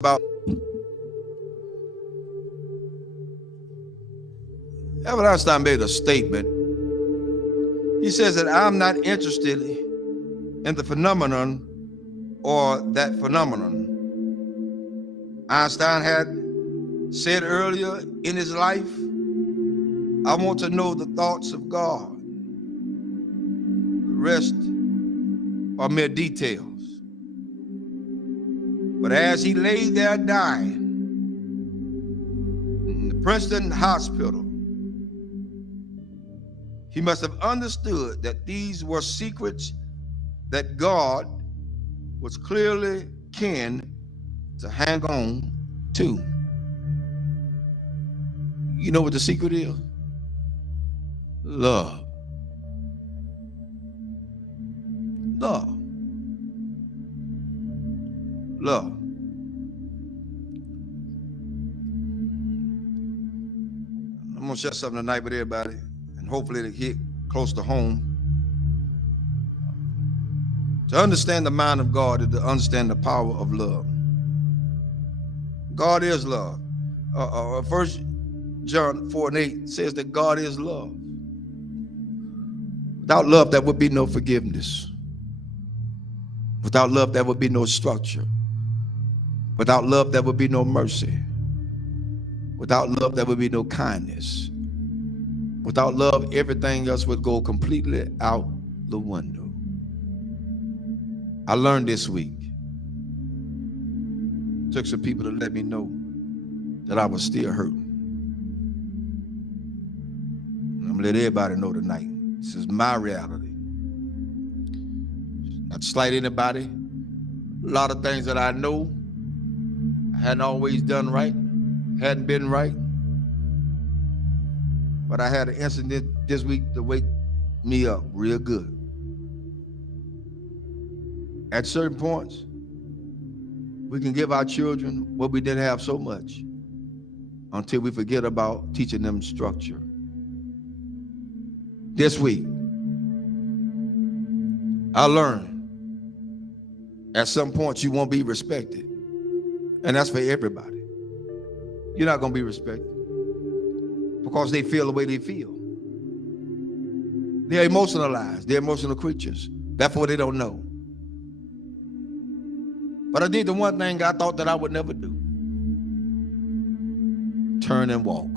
About Albert Einstein made a statement. He says that I'm not interested in the phenomenon or that phenomenon. Einstein had said earlier in his life, I want to know the thoughts of God. The rest are mere details. But as he lay there dying in the Princeton hospital, he must have understood that these were secrets that God was clearly keen to hang on to. You know what the secret is? Love. Love. Love. I'm going to share something tonight with everybody, and hopefully it'll hit close to home. To understand the mind of God is to understand the power of love. God is love. 1 John 4:8 says that God is love. Without love, there would be no forgiveness. Without love, there would be no structure. Without love, there would be no mercy. Without love, there would be no kindness. Without love, everything else would go completely out the window. I learned this week. Took some people to let me know that I was still hurting. I'm gonna let everybody know tonight. This is my reality. Not to slight anybody. A lot of things that I know I hadn't always done right, hadn't been right. But I had an incident this week to wake me up real good. At certain points, we can give our children what we didn't have so much until we forget about teaching them structure. This week, I learned at some point you won't be respected. And that's for everybody. You're not going to be respected because they feel the way they feel. They're emotionalized. They're emotional creatures. Therefore, they don't know. But I did the one thing I thought that I would never do. Turn and walk.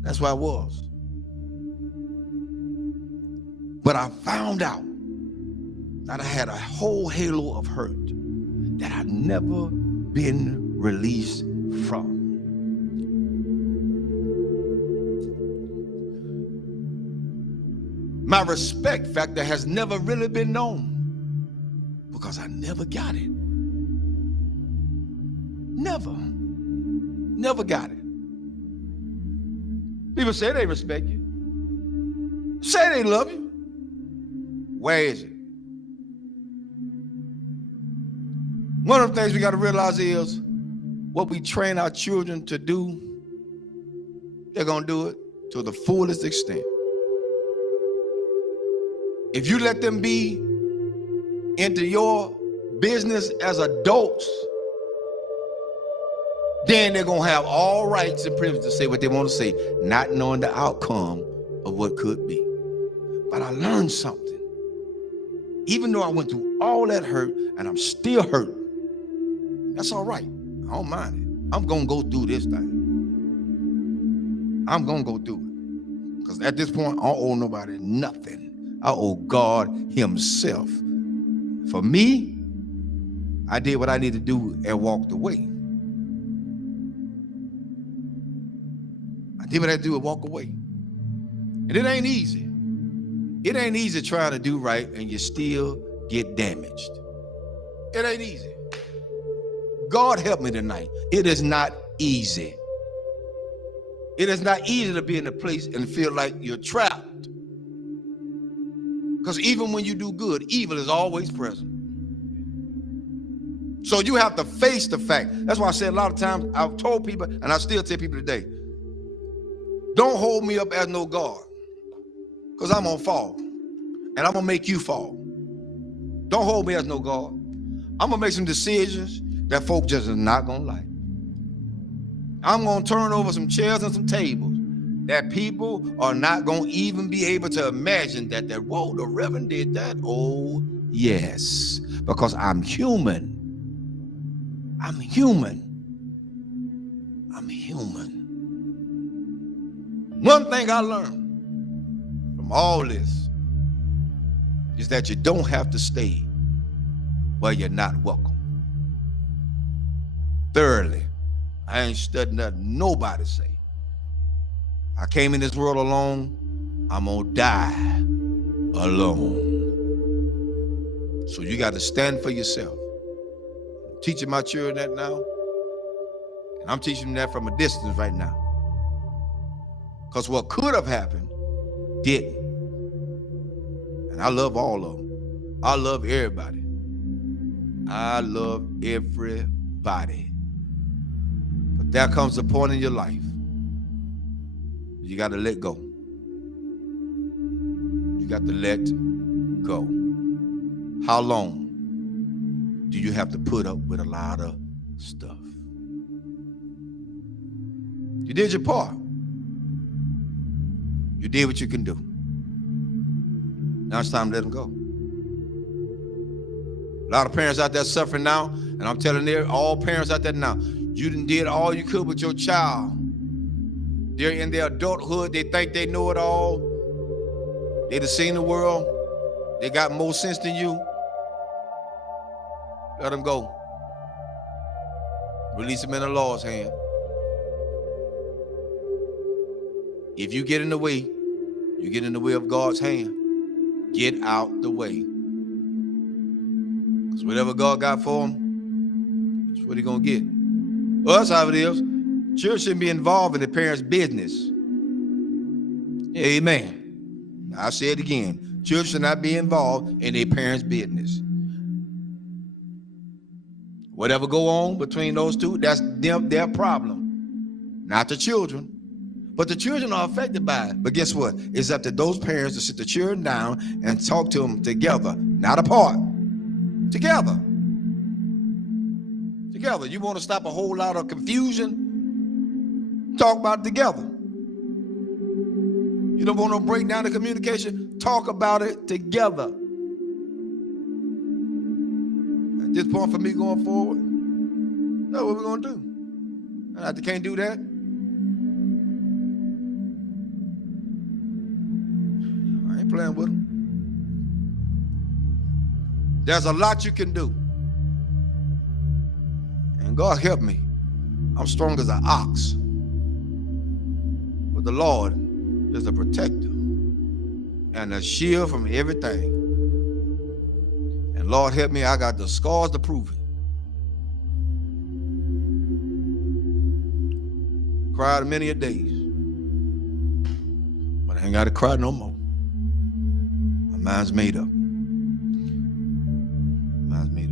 That's where I was. But I found out that I had a whole halo of hurt that I'd never been released from. My respect factor has never really been known because I never got it. Never got it. People say they respect you. Say they love you. Where is it? One of the things we got to realize is what we train our children to do, they're going to do it to the fullest extent. If you let them be into your business as adults, then they're going to have all rights and privileges to say what they want to say, not knowing the outcome of what could be. But I learned something. Even though I went through all that hurt and I'm still hurting, that's all right. I don't mind it. I'm going to go through this thing. I'm going to go through it. Because at this point, I don't owe nobody nothing. I owe God himself. For me, I did what I needed to do and walked away. I did what I had to do and walk away. And it ain't easy. It ain't easy trying to do right and you still get damaged. It ain't easy. God help me tonight. It is not easy. It is not easy to be in a place and feel like you're trapped. Because even when you do good, evil is always present. So you have to face the fact. That's why I said a lot of times, I've told people, and I still tell people today, don't hold me up as no God. Because I'm going to fall. And I'm going to make you fall. Don't hold me as no God. I'm going to make some decisions that folk just is not going to like. I'm going to turn over some chairs and some tables that people are not going to even be able to imagine that, whoa, the Reverend did that. Oh, yes, because I'm human. I'm human. I'm human. One thing I learned from all this is that you don't have to stay where you're not welcome. Thirdly, I ain't studying nothing nobody say. I came in this world alone. I'm gonna die alone. So you got to stand for yourself. I'm teaching my children that now, and I'm teaching them that from a distance right now. Because what could have happened didn't. And I love all of them. I love everybody. I love everybody. But there comes a point in your life you got to let go. You got to let go. How long do you have to put up with a lot of stuff? You did your part. You did what you can do. Now it's time to let them go. A lot of parents out there suffering now, and I'm telling all parents out there now, you done did all you could with your child. They're in their adulthood. They think they know it all. They done seen the world. They got more sense than you. Let them go. Release them in the Lord's hand. If you get in the way, you get in the way of God's hand. Get out the way. Because whatever God got for them, that's what he's going to get. Well, that's how it is. Children shouldn't be involved in the parents' business. Amen. I'll say it again. Children should not be involved in their parents' business. Whatever go on between those two, that's their problem. Not the children. But the children are affected by it. But guess what? It's up to those parents to sit the children down and talk to them together, not apart. Together. Together. You want to stop a whole lot of confusion? Talk about it together. You don't want to break down the communication? Talk about it together. At this point for me going forward, that's what we're going to do. And if they can't do that, I ain't playing with them. There's a lot you can do. And God help me. I'm strong as an ox. But the Lord is a protector and a shield from everything. And Lord help me, I got the scars to prove it. Cried many a days. But I ain't got to cry no more. My mind's made up.